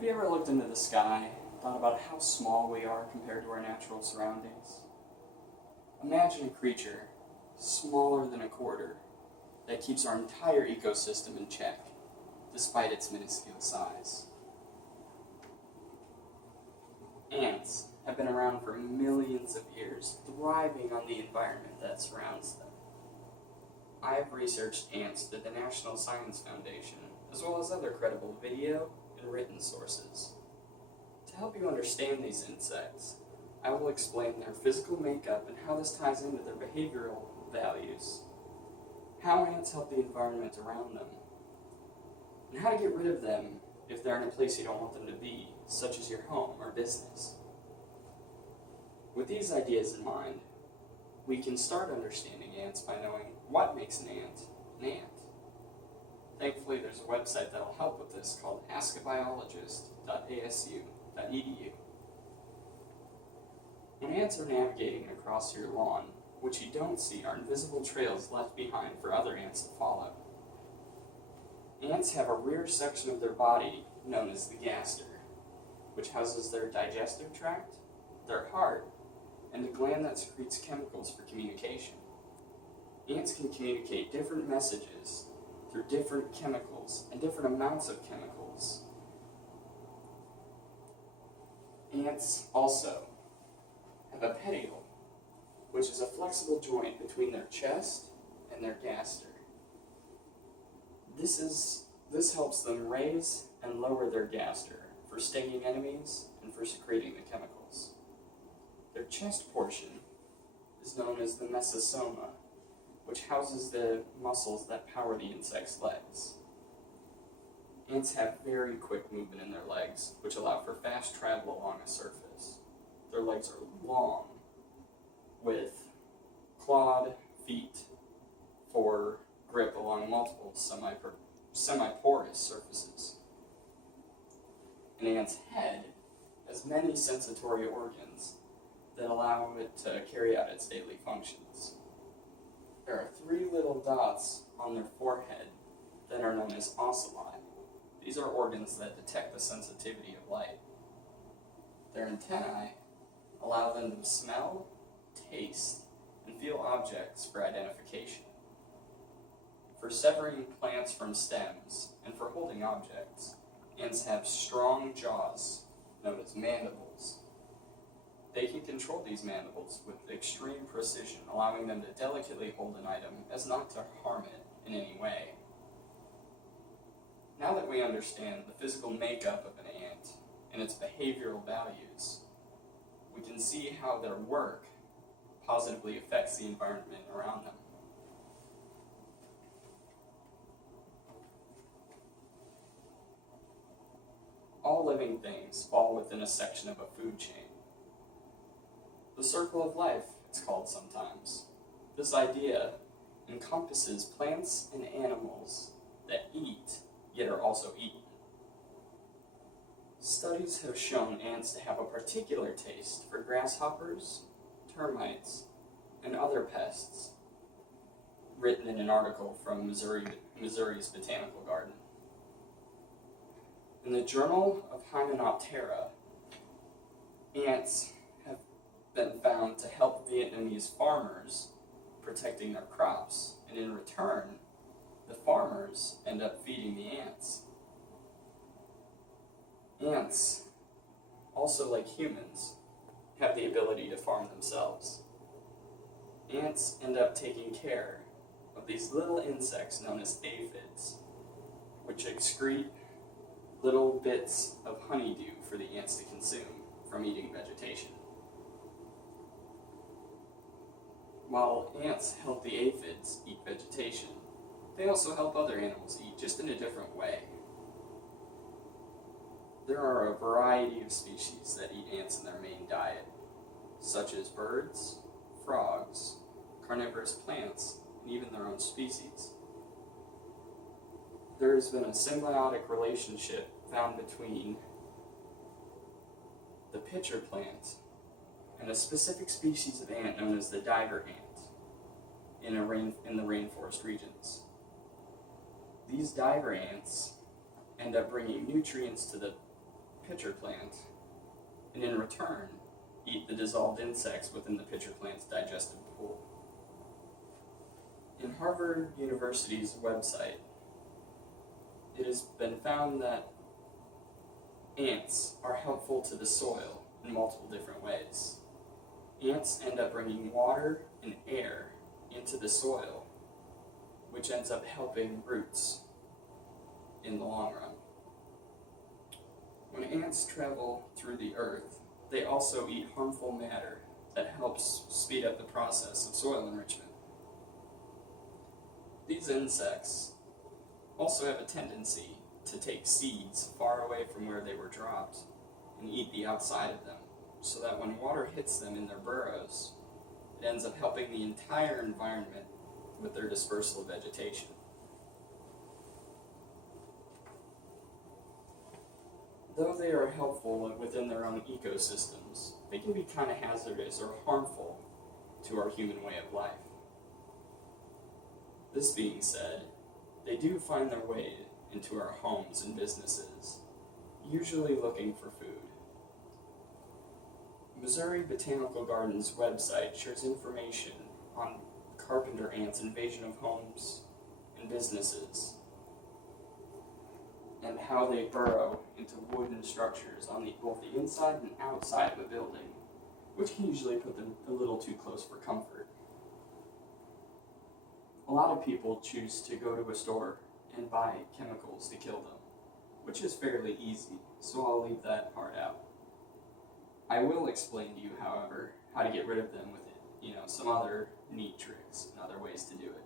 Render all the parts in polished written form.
Have you ever looked into the sky, thought about how small we are compared to our natural surroundings? Imagine a creature smaller than a quarter that keeps our entire ecosystem in check, despite its minuscule size. Ants have been around for millions of years, thriving on the environment that surrounds them. I have researched ants through the National Science Foundation, as well as other credible video and written sources. To help you understand these insects, I will explain their physical makeup and how this ties into their behavioral values, how ants help the environment around them, and how to get rid of them if they're in a place you don't want them to be, such as your home or business. With these ideas in mind, we can start understanding ants by knowing what makes an ant an ant. Thankfully, there's a website that will help with this called askabiologist.asu.edu. When ants are navigating across your lawn, what you don't see are invisible trails left behind for other ants to follow. Ants have a rear section of their body known as the gaster, which houses their digestive tract, their heart, and a gland that secretes chemicals for communication. Ants can communicate different messages through different chemicals and different amounts of chemicals. Ants also have a petiole, which is a flexible joint between their chest and their gaster. This helps them raise and lower their gaster for stinging enemies and for secreting the chemicals. Their chest portion is known as the mesosoma, which houses the muscles that power the insect's legs. Ants have very quick movement in their legs, which allow for fast travel along a surface. Their legs are long, with clawed feet for grip along multiple semi-porous surfaces. An ant's head has many sensory organs that allow it to carry out its daily functions. There are 3 little dots on their forehead that are known as ocelli. These are organs that detect the sensitivity of light. Their antennae allow them to smell, taste, and feel objects for identification. For severing plants from stems and for holding objects, ants have strong jaws known as mandibles. They can control these mandibles with extreme precision, allowing them to delicately hold an item as not to harm it in any way. Now that we understand the physical makeup of an ant and its behavioral values, we can see how their work positively affects the environment around them. All living things fall within a section of a food chain. The circle of life, it's called sometimes. This idea encompasses plants and animals that eat, yet are also eaten. Studies have shown ants to have a particular taste for grasshoppers, termites, and other pests, written in an article from Missouri's Botanical Garden. In the Journal of Hymenoptera, ants have been found to help Vietnamese farmers protecting their crops, and in return, the farmers end up feeding the ants. Ants, also like humans, have the ability to farm themselves. Ants end up taking care of these little insects known as aphids, which excrete little bits of honeydew for the ants to consume from eating vegetation. While ants help the aphids eat vegetation, they also help other animals eat, just in a different way. There are a variety of species that eat ants in their main diet, such as birds, frogs, carnivorous plants, and even their own species. There has been a symbiotic relationship found between the pitcher plant and a specific species of ant known as the diver ant in the rainforest regions. These diver ants end up bringing nutrients to the pitcher plant, and in return, eat the dissolved insects within the pitcher plant's digestive pool. In Harvard University's website, it has been found that ants are helpful to the soil in multiple different ways. Ants end up bringing water and air into the soil, which ends up helping roots in the long run. When ants travel through the earth, they also eat harmful matter that helps speed up the process of soil enrichment. These insects also have a tendency to take seeds far away from where they were dropped and eat the outside of them, so that when water hits them in their burrows, it ends up helping the entire environment with their dispersal of vegetation. Though they are helpful within their own ecosystems, they can be kind of hazardous or harmful to our human way of life. This being said, they do find their way into our homes and businesses, usually looking for food. Missouri Botanical Gardens' website shares information on carpenter ants' invasion of homes and businesses, and how they burrow into wooden structures on both the inside and outside of a building, which can usually put them a little too close for comfort. A lot of people choose to go to a store and buy chemicals to kill them, which is fairly easy, so I'll leave that part out. I will explain to you, however, how to get rid of them with some other neat tricks and other ways to do it.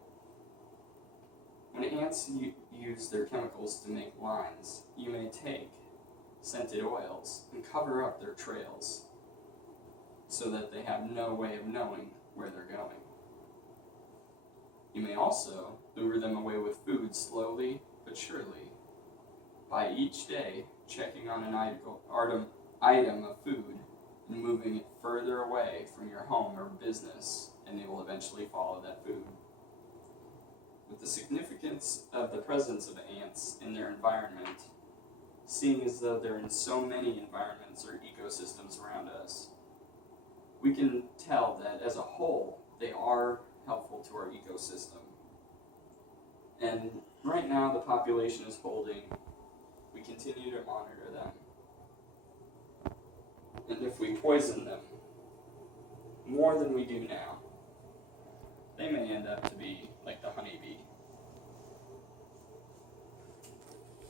When ants use their chemicals to make lines, you may take scented oils and cover up their trails so that they have no way of knowing where they're going. You may also lure them away with food slowly but surely by each day checking on an item of food and moving it further away from your home or business, and they will eventually follow that food. With the significance of the presence of ants in their environment, seeing as though they're in so many environments or ecosystems around us, we can tell that as a whole, they are helpful to our ecosystem. And right now the population is holding. We continue to monitor them. And if we poison them more than we do now, they may end up